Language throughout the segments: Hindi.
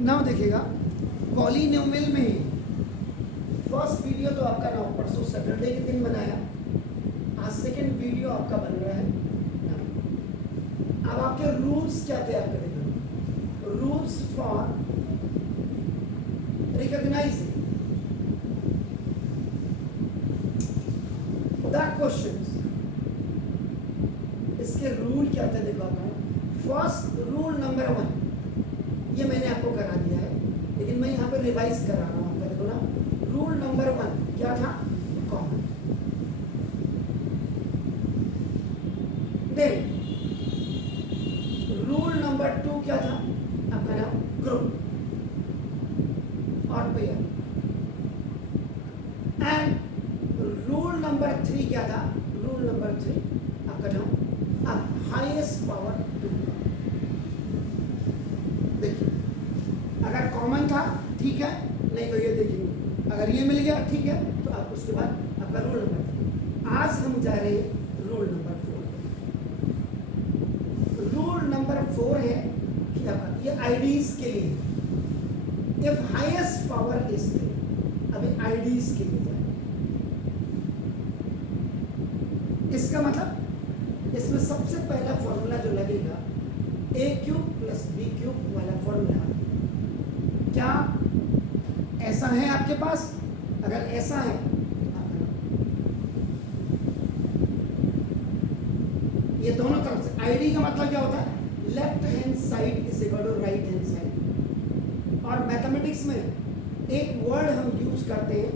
नाउ देखिएगा पॉलिनोमियल में फर्स्ट वीडियो तो आपका ना परसों सैटरडे के दिन बनाया, आज सेकंड वीडियो आपका बन रहा है। अब आपके रूल्स क्या थे आपके देखो, rules for recognising the questions, इसके रूल क्या थे देखो आपका। फर्स्ट रूल नंबर 1 ये मैंने आपको करा दिया है, लेकिन मैं यहाँ पे रिवाइज करा रहा हूँ आपका देखो ना। रूल नंबर 1 क्या था, कॉमन। देन रूल नंबर 2 क्या था आपका नाम, ग्रुप और पेयर। एंड रूल नंबर 3 क्या था, रूल नंबर 3 आपका नाम अब हाईएस्ट पावर 2। देखिए अगर कॉमन था ठीक है, नहीं तो ये देखेंगे, अगर ये मिल गया ठीक है, तो आप उसके बाद आपका रूल नंबर 3। आज हम जा रहे हैं रूल नंबर 4। रूल नंबर 4 है कि आपका ये आईडीज के लिए, इफ हाईएस्ट पावर इज 3, अभी आईडीज के लिए जाए। इसका मतलब इसमें सबसे पहला फॉर्मूला जो लगेगा ए क्यूब प्लस बी क्यूब वाला फॉर्मूला, क्या ऐसा है आपके पास? अगर ऐसा है ये दोनों तरफ से, आईडी का मतलब क्या होता है, left hand side is equal to right hand side. और मैथमेटिक्स में एक वर्ड हम यूज करते हैं,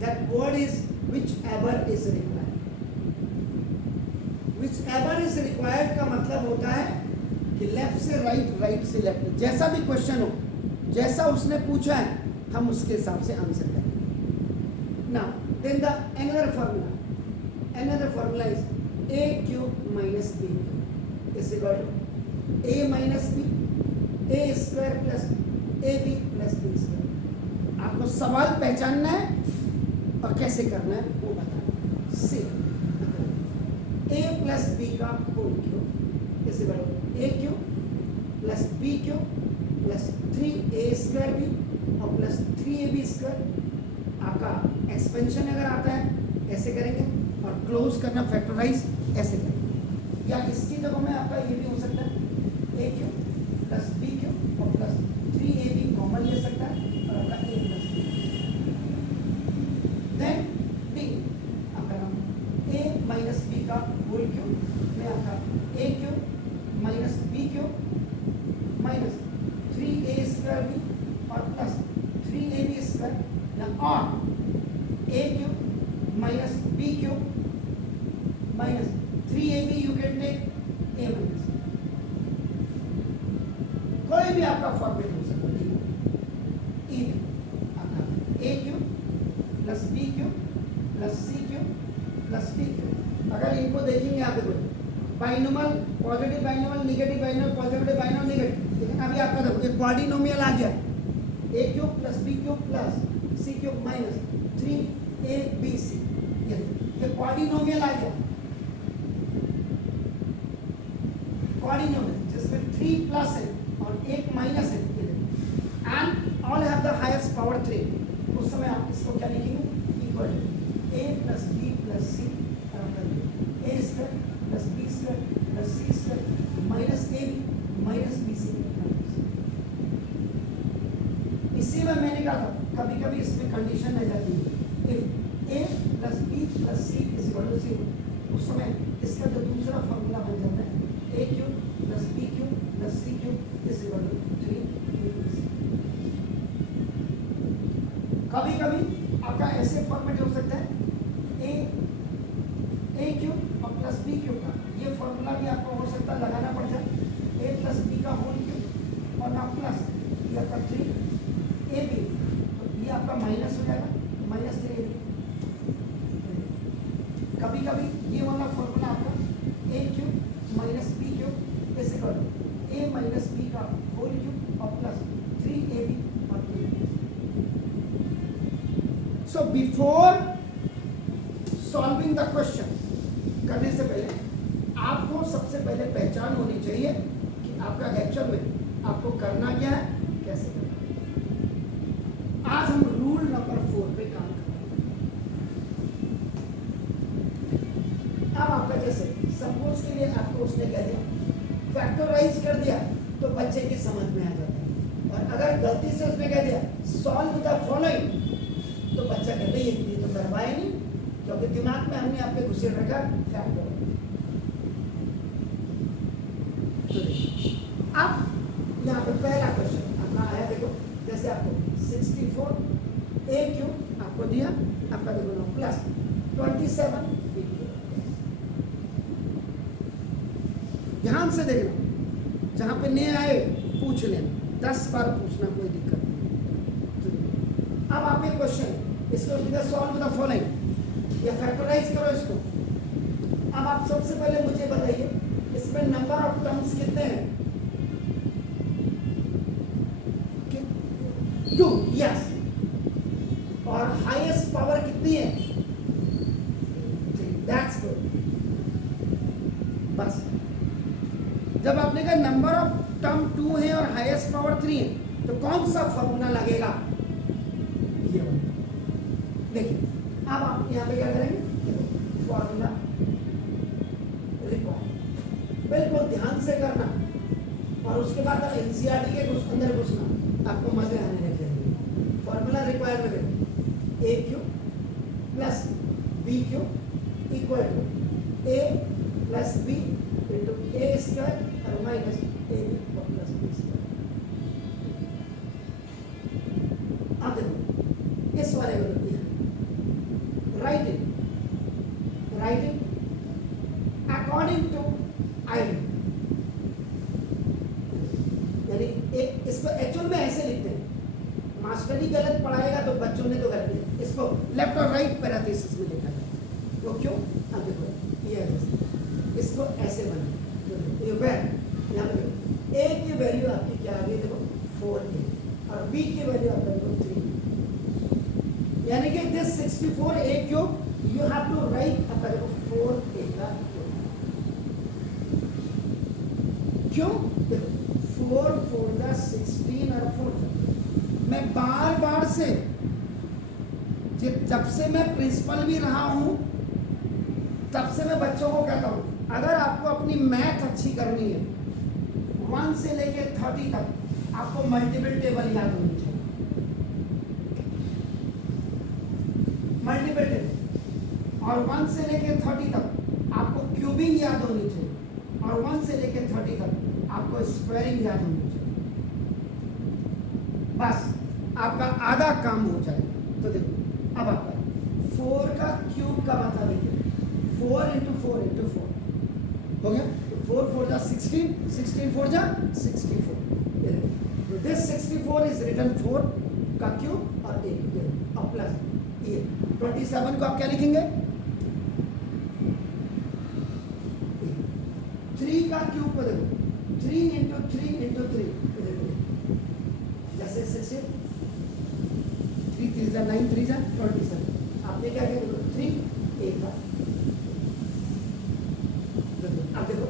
that word is whichever is required. Whichever is required का मतलब होता है कि लेफ्ट से राइट, राइट से लेफ्ट, जैसा भी क्वेश्चन हो, जैसा उसने पूछा है हम उसके हिसाब से आंसर करें। Now then the another formula is a cube minus b cube is equal to a minus b a square plus ab plus b square। आपको सवाल पहचानना है और कैसे करना है वो बताना। सी a प्लस b का whole cube is equal to a cube plus b cube plus 3a square भी और प्लस 3ab स्क्वायर। आपका एक्सपेंशन अगर आता है ऐसे करेंगे, और क्लोज करना फैक्टराइज ऐसे करेंगे, या इसकी जगह में आपका ये भी हो सकता है a cube plus b cube और प्लस 3ab कॉमन ले सकता है और आपका a plus b। Then b आपका नाम a माइनस b का होल क्यूब में आपका a cube minus b cube minus 3a square भी और प्लस 3ab स्क्वायर ना, और a cube minus b cube minus 3ab you can take a minus, कोई भी आपका फॉर्मेट हो सकता है। e आपका a cube plus b cube plus c cube plus b cube. अगर इनको देखेंगे यहाँ पे कोई binomial, positive binomial, negative binomial, positive binomial, negative, लेकिन अभी आपका देखो एक क्वाड्रिनोमियल आ गया, a cube plus b cube plus c cube minus 3abc, ये क्वाड्रिनोमियल आ गया। क्वाड्रिनोमियल जिसमें 3 प्लस है और 1 माइनस है, and all have the highest power 3। उस समय आप इसको क्या लिखेंगे, equal to a plus b plus c a square plus b square plus c square minus ab minus bc। इसी में मैंने कहा था कभी कभी इसमें कंडीशन रह जाती है, if a plus b plus c is equal to 0, उस समय इसका जो दूसरा फॉर्मूला बन जाता है a cube plus b cube plus c cube is equal to 3abc। कभी कभी आपका ऐसे फॉर्मेट हो सकता है a क्यूब और प्लस b क्यूब का, ये फॉर्मूला भी आपको हो सकता है लगाना पड़ जाए, a प्लस b का होल क्यूब और ना प्लस ये आपका 3ab, तो ये आपका माइनस हो जाएगा, माइनस 3ab। कभी कभी ये वाला फॉर्मूला आपका a cube minus b cube is equal to a minus b का होल क्यूब और प्लस 3ab और 3ab। So before solving the question करने से पहले आपको सबसे पहले पहचान होनी चाहिए कि आपका लेक्चर में आपको करना क्या है, कैसे करना है। उसके लिए आपको उसने कह दिया, फैक्टराइज कर दिया तो बच्चे की समझ में आ जाता है। और अगर गलती से उसने कह दिया सॉल्व द फॉलोइंग, तो बच्चा कहते ये तो करवाए नहीं, क्योंकि दिमाग में हमने आपके घुसे रखा फैक्टर। अब यहाँ पे पहला क्वेश्चन अपना आया, देखो जैसे आपको 64 ए क्यू आपको दिया, आपका देखो प्लस 27 बी क्यू। ध्यान से देखना, जहाँ पे नहीं आए पूछ लेना, 10 बार पूछना, कोई दिक्कत नहीं। अब आप एक क्वेश्चन इसको सॉल्व द फॉलोइंग या फैक्टराइज करो इसको। अब आप सबसे पहले मुझे बताइए इसमें नंबर ऑफ टर्म्स कितने हैं? 2, यस। और हाईएस्ट पावर कितनी है? 3, दैट्स गुड। बस जब आपने कहा नंबर ऑफ टर्म 2 है और हाईएस्ट पावर 3 है, तो कौन सा फॉर्मूला लगेगा? ये देखिए, अब आप यहाँ पे क्या करेंगे, फॉर्मूला रिकॉर्ड बिल्कुल ध्यान से करना, और उसके बाद आप एनसीईआरटी के अंदर घुसना, आपको मजे आने लग जाएंगे। Formula requirement a cube plus b cube equal to a plus b into a square और minus a b plus b square. अब देखो इस वाले को दिया, राइटिंग अकॉर्डिंग टू आईडी, यानी इसको एक्चुअल में ऐसे लिखते हैं, मास्टर ही गलत पढ़ाएगा तो बच्चों ने तो गलत लिखा, इसको लेफ्ट और राइट पैराथेसिस में लिखा है। तो क्यों? अब देखो ये है, इसको ऐसे बना, ये वैर यहाँ पे ए की वैल्यू आपकी क्या आ गई, देखो 4a, और बी की वैल्यू आपका देखो 3, यानी कि this 64a cube you have to write आपका देखो 4a का क्यों? देखो 4 4 का 16 और 4 मैं बार बार से जब से मैं प्रिंसिपल भी रहा हूं तब से मैं बच्चों को कहता हूं, अगर आपको अपनी मैथ अच्छी करनी है 1 से लेके 30 तक आपको मल्टीपल टेबल याद होनी चाहिए, मल्टीपल टेबल, और 1 से लेके 30 तक आपको क्यूबिंग याद होनी चाहिए, और 1 से लेके 30 तक आपको स्क्वायरिंग याद होनी चाहिए। बस आपका आधा काम हो जाएगा। तो देखो अब आपका 4 का क्यूब का मतलब देखिए 4 इंटू 4 इंटू 4 हो गया, तो 4 4 जा 16, 16 4 जा 64। तो दिस 64 इज रिटन 4 का क्यूब और एक और प्लस ये 27 को आप क्या लिखेंगे, 3 का क्यूब को देखो 3 इंटू 3 इंटू 3, जैसे 6 3 3 जा 9 3 जा 27। आपने क्या किया, 3 एक बार, अब देखो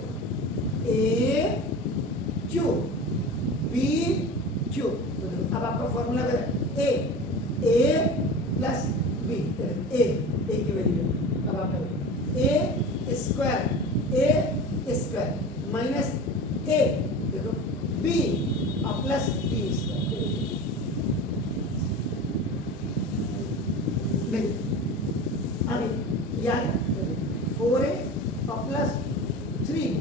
ए क्यूब बी क्यूब, तो देखो अब आपका फॉर्मूला है ए प्लस बी, ए की वैल्यू, अब आप ए स्क्वायर माइनस ए देखो बी और प्लस बी स्क्वायर। देखो अभी याद 4a और प्लस 3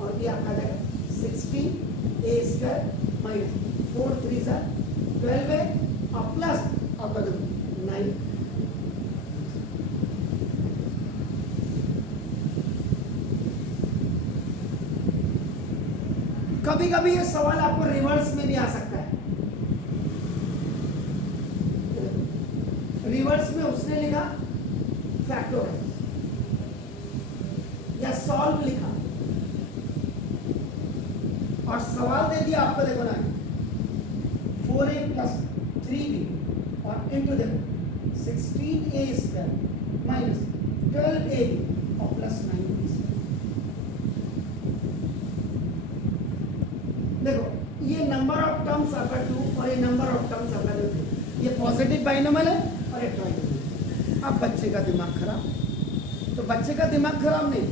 और ये आपका जाएगा 16a स्क्वायर माइनस 4 3 जा 12a और प्लस आपका देखो 9। कभी कभी ये सवाल आपको रिवर्स में भी आ सकता है। रिवर्स में उसने लिखा फैक्टोराइज या सॉल्व लिखा और सवाल दे दिया आपको, देखो ना 4a प्लस 3b और इंटू देखो 16a स्क्वायर माइनस 12ab और प्लस 9b। देखो ये नंबर ऑफ टर्म्स आपका 2 और ये नंबर ऑफ टर्म्स आपका 2, ये पॉजिटिव बाइनोमियल है और ये ट्राइनोमियल। अब बच्चे का दिमाग खराब, तो बच्चे का दिमाग खराब नहीं,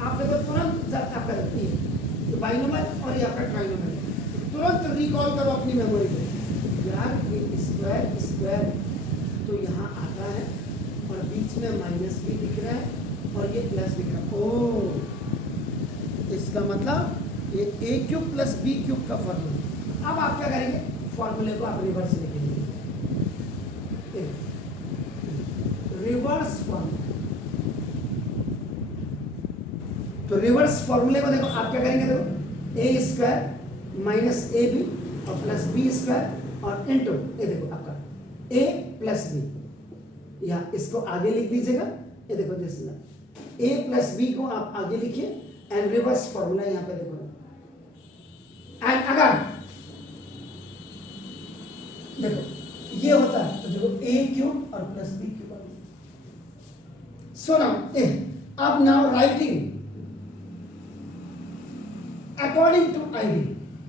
आप देखो तुरंत जब आपका लगती है तो बाइनोमियल और ये आपका ट्राइनोमियल, तुरंत रिकॉल करो अपनी मेमोरी को, यार ये स्क्वायर स्क्वायर तो यहाँ आता है और बीच में माइनस भी दिख रहा है और ये प्लस दिख रहा है। ओ इसका मतलब ये ए क्यूब प्लस बी क्यूब का फॉर्मूला। अब आप क्या करेंगे, फॉर्मूले को आप रिवर्स लिखेंगे, रिवर्स फॉर्मूला। तो रिवर्स फॉर्मूले को देखो आप क्या करेंगे, देखो ए स्क्वायर माइनस ए बी और प्लस बी स्क्वायर और इनटू ये देखो आपका ए प्लस बी, या इसको आगे लिख दीजिएगा, ये देखो दिस ए प्लस बी को आप आगे लिखिए एंड रिवर्स फॉर्मूला यहां पे देखो। एंड अगर देखो ये होता है तो देखो ए क्यूब और plus b cube. So now अब now writing according to ID,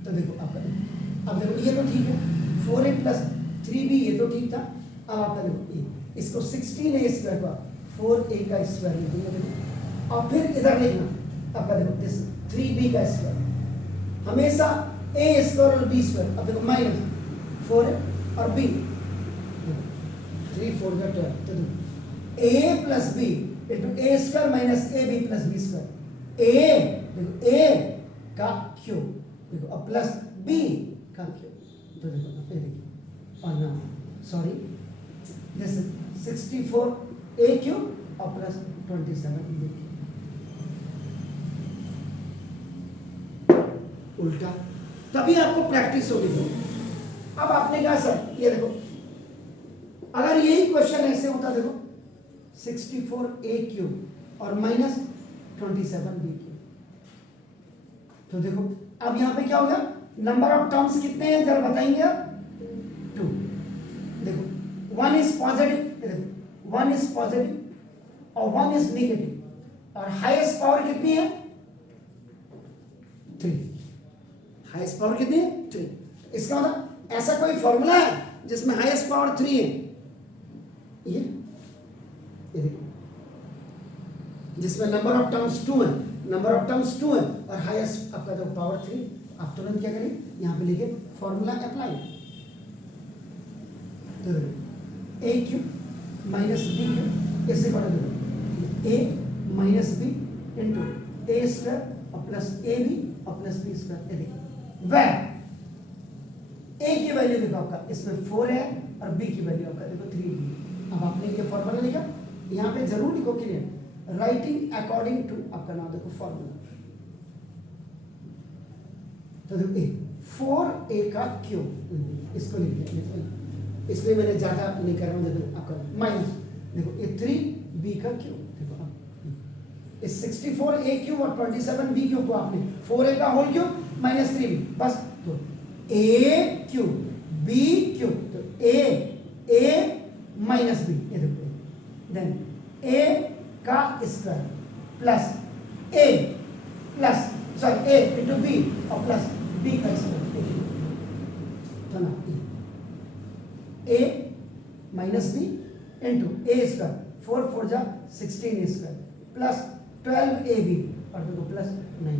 तो देखो आपका अब देखो ये तो ठीक है, 4a प्लस 3b ये तो ठीक था। अब आपका देखो ए इसको 16a स्क्वायर का 4a का स्क्वायर लिख देंगे और फिर इधर लिखना आपका देखो दिस 3b का स्क्वायर, हमेशा a स्क्वायर और b स्क्वायर। अब देखो माइनस 4a और b 3 4 का 12, तो देखो a plus b into a square minus ab plus b square, a देखो a का क्यूब देखो और प्लस b का क्यूब, तो देखो ये देखिए और ना सॉरी दिस 64 a क्यूब और प्लस 27 b उल्टा, तभी आपको प्रैक्टिस होगी। तो अब आपने कहा सर ये देखो अगर यही क्वेश्चन ऐसे होता, देखो 64 a क्यूब और माइनस 27 b क्यूब, तो देखो अब यहां पे क्या हो गया, नंबर ऑफ टर्म्स कितने हैं जरा बताएंगे आप, 2। देखो 1 इज पॉजिटिव, देखो 1 इज पॉजिटिव और 1 इज नेगेटिव और हाईएस्ट पावर कितनी है 3, हाईएस्ट पावर कितनी है 3। इसका मतलब ऐसा कोई फॉर्मूला है जिसमें हाईएस्ट पावर 3 है, ये देखो जिसमें नंबर ऑफ टर्म्स 2 है, नंबर ऑफ टर्म्स 2 है और हाईएस्ट आपका जो पावर 3, आप तुरंत क्या करें यहां पे लिखे फॉर्मूला अप्लाई, तो ए क्यूब माइनस बी क्यूब इससे बड़ा देखो ए minus B into a square और प्लस ए बी और प्लस बी स्क्वायर। ये देखिए वह ए की वैल्यू देखो आपका इसमें 4 है और बी की वैल्यू आपका देखो 3b। अब आपने ये फॉर्मूला लिखा, यहाँ पे जरूर लिखो क्लियर, राइटिंग अकॉर्डिंग टू आपका नाम देखो फॉर्मूला, तो देखो 4a का क्यूब इसको लिख दिया, इसलिए मैंने ज्यादा नहीं कर रहा हूँ, देखो आपका माइनस देखो ये 3b का क्यूब, देखो आप इस 64a क्यूब और 27b क्यूब को आपने 4a का होल क्यूब माइनस 3b बस, तो a क्यूब b क्यूब, तो a माइनस b ये देखो, देन a का square plus a plus sorry a into b और प्लस b का स्क्वायर, तो ना a minus b into a square 4 4 जा 16 स्क्वायर प्लस 12ab और देखो प्लस 9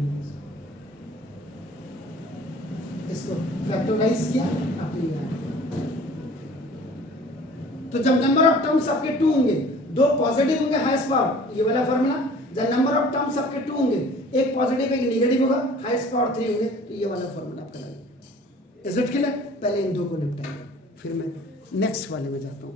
इसको फैक्टराइज किया आपने यहाँ, तो जब नंबर ऑफ टर्म्स आपके 2 होंगे, 2 पॉजिटिव होंगे हाईएस्ट पावर, ये वाला फॉर्मूला, जब नंबर ऑफ टर्म्स आपके 2 होंगे, एक पॉजिटिव एक नेगेटिव होगा, हाईएस्ट पावर 3 होंगे, तो ये वाला फॉर्मूला आपका लगेगा। Is it clear? पहले इन 2 को निपटाएंगे, फिर मैं नेक्स्ट वाले में जाता हूँ।